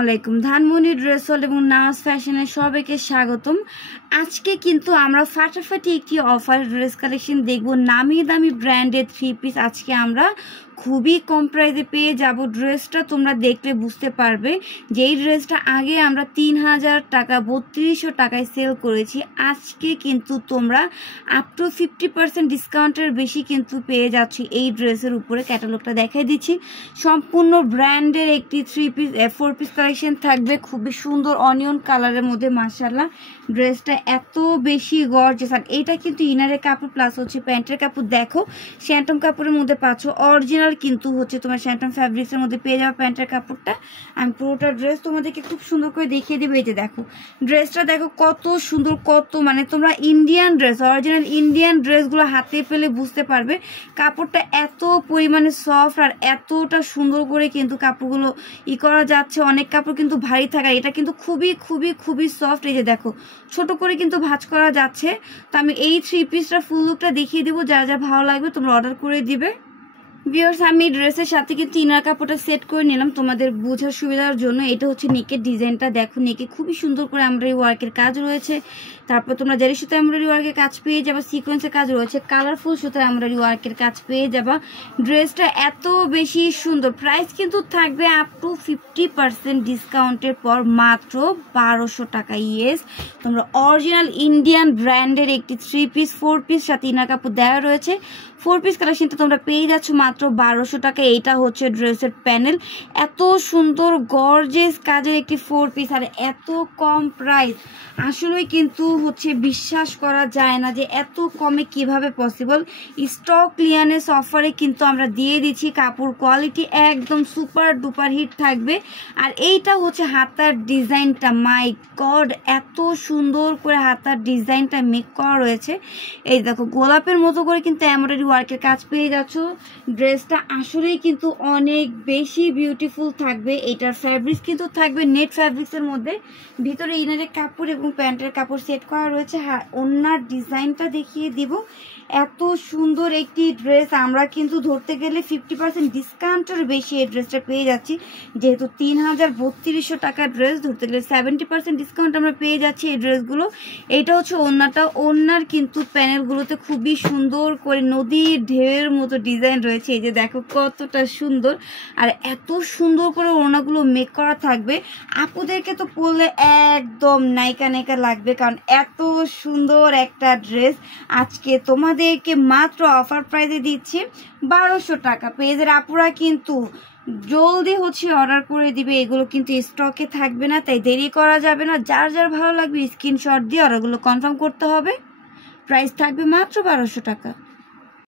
আলাইকুম। ধানমন্ডি ড্রেস হল এবং নাজ ফ্যাশনে সবাইকে স্বাগতম। আজকে কিন্তু আমরা ফাটাফাটি একটি অফার ড্রেস কালেকশন দেখব। নামি দামি ব্র্যান্ডের 3 পিস আজকে আমরা খুবই কম প্রাইসে পেয়ে যাব। ড্রেসটা তোমরা দেখলে বুঝতে পারবে যে এই ড্রেসটা আগে আমরা 3000 টাকা 3200 টাকায় সেল করেছি। আজকে কিন্তু তোমরা আপ টু 50% ডিসকাউন্টের বেশি কিন্তু পেয়ে যাচ্ছি এই ড্রেসের উপরে। ক্যাটালগটা দেখাই দিচ্ছি। সম্পূর্ণ ব্র্যান্ডের একটি 4 পিস কালেকশন থাকবে, খুবই সুন্দর অনিয়ন কালারের মধ্যে। মাশাআল্লাহ ড্রেসটা এত বেশি গর্জিয়াস। আর এটা কিন্তু ইনারের কাপড় প্লাস হচ্ছে প্যান্টের কাপড়। দেখো শ্যান্টম কাপড়ের মধ্যে পাচ্ছ, অরিজিনাল কিন্তু হচ্ছে তোমার শ্যান্টম ফ্যাব্রিক্সের মধ্যে পেয়ে যাবে প্যান্টের কাপড়টা। আমি পুরোটা ড্রেস তোমাদেরকে খুব সুন্দর করে দেখিয়ে দেবো। এই যে দেখো ড্রেসটা দেখো কত সুন্দর, কত মানে তোমরা ইন্ডিয়ান ড্রেস, অরিজিনাল ইন্ডিয়ান ড্রেসগুলো হাতে পেলে বুঝতে পারবে কাপড়টা এত পরিমাণে সফট আর এতটা সুন্দর করে কিন্তু কাপড়গুলো করা যাচ্ছে। অনেক কাপড় কিন্তু ভারী থাকার, এটা কিন্তু খুবই খুবই খুবই সফট। এই যে দেখো ছোট করে কিন্তু ভাঁজ করা যাচ্ছে। তো আমি এই 3 পিসটা ফুল লুকটা দেখিয়ে দেবো, যা যা ভালো লাগবে তোমরা অর্ডার করে দিবে। ভিউয়ার্স আমি ড্রেসের সাথে কিন্তু ইনার কাপড়টা সেট করে নিলাম তোমাদের বোঝার সুবিধার জন্য। এটা হচ্ছে নেকের ডিজাইনটা, দেখো নেকে খুবই সুন্দর করে এমব্রয়ডারি ওয়ার্কের কাজ রয়েছে। তারপর তোমরা জারি সুতো এমব্রয়ডারি ওয়ার্কের কাজ পেয়ে যাবা, সিকোয়েন্সের কাজ রয়েছে, কালারফুল সুতো এমব্রয়ডারি ওয়ার্কের কাজ পেয়ে যাবা। ড্রেসটা এত বেশি সুন্দর। প্রাইস কিন্তু থাকবে আপ টু 50% ডিসকাউন্টের পর মাত্র 1200 টাকা। ইয়েস, তোমরা অরিজিনাল ইন্ডিয়ান ব্র্যান্ডের একটি 3 পিস 4 পিস সাথে ইনার কাপড় দেওয়া রয়েছে। 4 পিস কালেকশনটা তোমরা পেয়ে যাচ্ছ মাত্র 1200 টাকা। এইটা হচ্ছে ড্রেসের প্যানেল। এত সুন্দর গর্জিয়াস কাজের একটি 4 পিস আর এত কম প্রাইস, আসলেই কিন্তু হচ্ছে বিশ্বাস করা যায় না যে এত কমে কিভাবে পসিবল। স্টক ক্লিয়ারেন্স অফারে কিন্তু আমরা দিয়ে দিচ্ছি। কাপড় কোয়ালিটি একদম সুপার ডুপার হিট থাকবে। আর এইটা হচ্ছে হাতার ডিজাইনটা, মাই গড এত সুন্দর করে হাতার ডিজাইনটা মেক করা রয়েছে। এই দেখো গোলাপের মতো করে কিন্তু এমব্রয়ডারি ওয়ার্কের কাজ পেয়ে যাচ্ছ। ড্রেসটা আসলেই কিন্তু অনেক বেশি বিউটিফুল থাকবে। এটার ফ্যাব্রিক্স কিন্তু থাকবে নেট ফ্যাব্রিক্সের মধ্যে, ভিতরে ইনারের কাপড় এবং প্যান্টের কাপড় সেট করা রয়েছে। হ্যাঁ ওনার ডিজাইনটা দেখিয়ে দিব। এত সুন্দর একটি ড্রেস আমরা কিন্তু ধরতে গেলে 50% ডিসকাউন্টের বেশি এই ড্রেসটা পেয়ে যাচ্ছি। যেহেতু 3200 টাকার ড্রেস, ধরতে গেলে 70% ডিসকাউন্ট আমরা পেয়ে যাচ্ছি এই ড্রেসগুলো। এইটা হচ্ছে ওড়নাটা, ওড়নার কিন্তু প্যানেলগুলোতে খুবই সুন্দর করে নদীর ঢেউয়ের মতো ডিজাইন রয়েছে। এই যে দেখো কতটা সুন্দর আর এত সুন্দর করে ওড়নাগুলো মেক করা থাকবে। আপুদেরকে তো পরলে একদম নায়িকা নায়িকা লাগবে, কারণ এত সুন্দর একটা ড্রেস আজকে তোমাদেরকে মাত্র অফার প্রাইসে দিচ্ছি 1200 টাকা। পেজের আপুরা কিন্তু জলদি হচ্ছে অর্ডার করে দিবে, এগুলো কিন্তু স্টকে থাকবে না, তাই দেরি করা যাবে না। যার যার ভালো লাগবে স্ক্রিনশট দিয়ে অর্ডারগুলো কনফার্ম করতে হবে। প্রাইস থাকবে মাত্র 1200 টাকা।